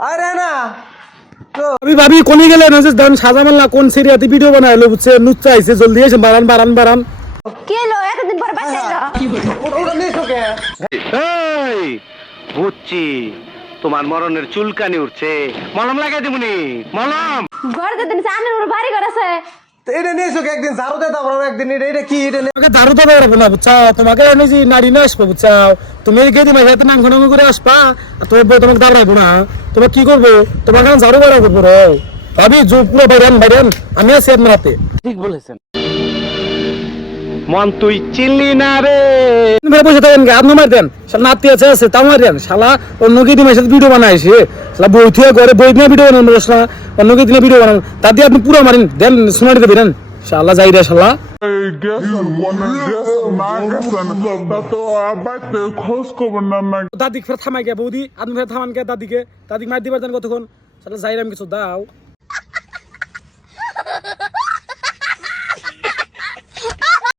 আরে না আমি ভাবি কোনি গেলে না যে দান সাজামাল্লা কোন সিরিয়াতে ভিডিও বানাইলো বুঝছে নুচ্চা আইছে জলদি এসে বারান বারান বারান কি হলো এতদিন পর বাসায় এলো ওটা নিয়ে শোকে এই বুঝছি তোমার মরণের চুলকানি উঠছে মলম লাগাই দিবনি মলম ঘর দিন সামনে ওর বাড়ি ঘর আছে এটা নিয়ে শোকে একদিন ঝাড়ু দে তারপর একদিন এটা কি এটা তোমাকে দারু তো বেরোবো না বুঝছাও তোমাকে এনে যে নারী না আসবো বুঝছাও তুমি গেদি মাঝে হাতে নাঙ্গ নাঙ্গ করে আসবা তোমার বউ তোমাকে দাঁড়াবো না তোমার কি করবো তোমার কারণ ঝাড়ু বেড়া করবো রে ভাবি পুরো বাইরান বাইরান আমি আছি আপনার হাতে মন তুই চিনলি না রে বসে থাকেন আপনি মার দেন নাতি আছে তাও মার দেন শালা অন্য গেদি মাঝে ভিডিও বানাইছে শালা বই থুয়ে ঘরে বই নিয়ে ভিডিও বানানো শালা অন্য গেদি ভিডিও বানান তার দিয়ে আপনি পুরো মারেন দেন শোনা দিতে বেরেন শালা যাই রে শালা দাদিক ফের থামাই গে বৌদি আপনি ফের থামান গে দাদিকে দাদিক মার দিবার দেন কতক্ষণ শালা যাই রে আমি কিছু দাও